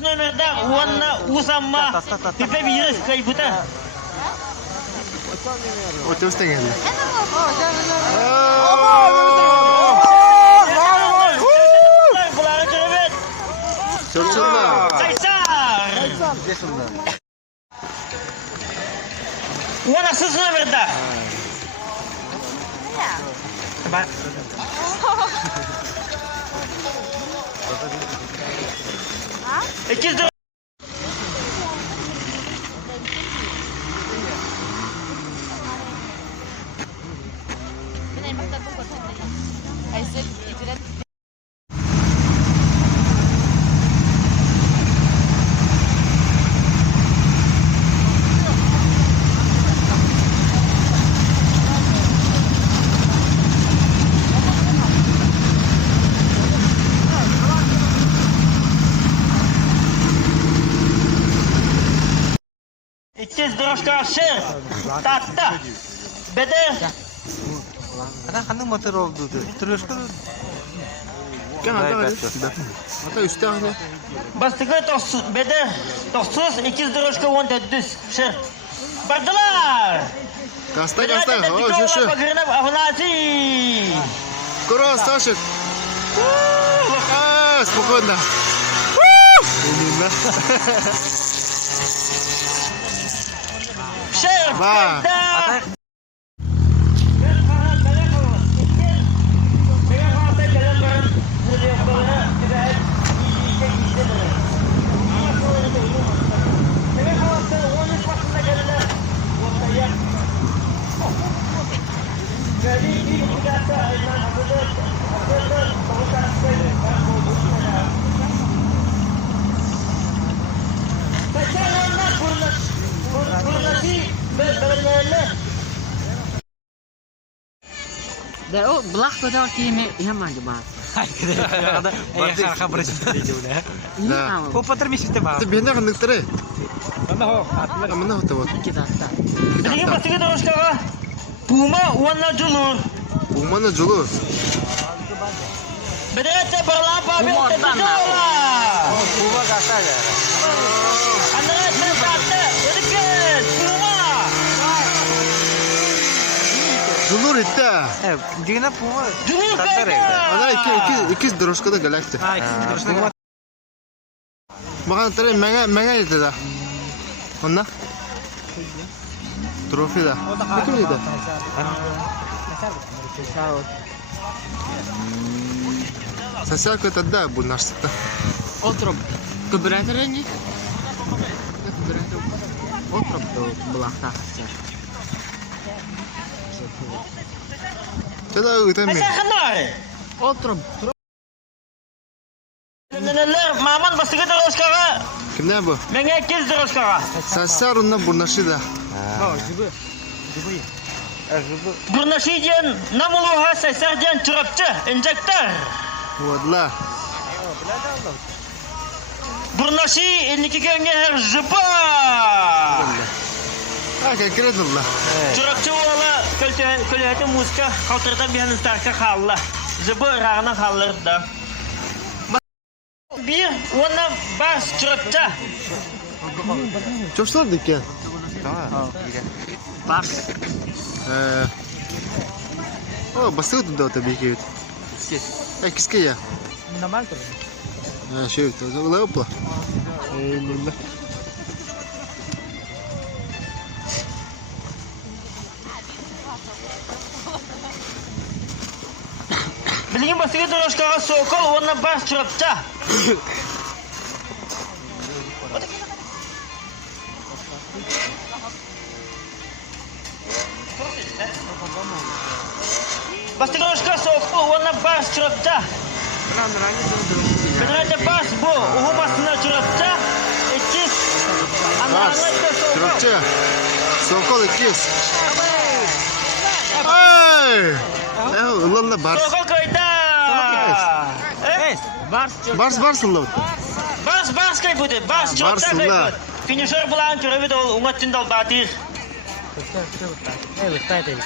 номерда уанна усамма пипе вирус кайбута. Otobüs de geldi. Çocuklar. Uana sus номерда. Bak. İkiz lira. İkiz doroşka şer. Tatta. Bede. Kanın motor oldu. Tırışkı. Kan hadi. Hatta üstte hadi. Bastıkı toksuz. Bede. Toksuz. İkiz doroşka on düz. Şer. Bardılar. Kasta. O şu. Bagırına ahunasi. Kuro Sashik. Spokojno. Şer. Va. Da o belak pada waktu ini ya maju mas. Ada kakak bercerita udah. Ini Nah. tahu. Kau patır misi te bak. Hadi bende kandık tere. Amına hotta bak. Kita tak. Ini bastıkı doroşka. Puma uanna julur. Umana julu. Bede te berlapa bil te tanah. Kuba kata ya. Anda te kata. Edikes. Puma. Julur itte. Gina puma. Julur Tatar kayda. ya. Ana iki doroşka da galakti. Ha ikisi tırışkı. Bakan tere menga itte da. Onna? Trofi da. Bakın ide. Sasal kötü da bu narsıkta. Otrop. Keberatan ini. Keberatan. Otrop tuh belak tak. Kötü ötemi. Mesela kanar. Otrop. Neler maman bastıkı doroşka. Kimler bu? Menge ikiz doroşka. Sasal onunla burnaşı da. Gurnaşijen namuluha sesarjen çırapçı injektör. Wadla. Gurnaşi indiki kenge her jıpa. Ha kekret Allah. Çırapçı ola kölühete muska kaltırda bir starka khalla. Jıpa rağına khallar da. Bir ona bas çırapçı. Çok zor dükkan. Bars. O basık tuttu tabii ki. Kiske ya. Normal tuh. Ha şey tuttu. Ulan hopla. Eyvallah. Bilgin bastıkı doroşka sokol ona bas çırapçı. Bastıkı doroşka sokol ona bas çırapçı. Benernya bas bu, uhumasına çırapçı. İkiz. Bas. Çırapçı. Sokol ikiz. Hey! Ulan bars. Sokol kayda. Bars ulan. Bas kayak bude, bas çırapçı Bars ulan. kayak. Finisher bulan çırapçı da ungat cindal batir. Betul. Eh, betul tadi.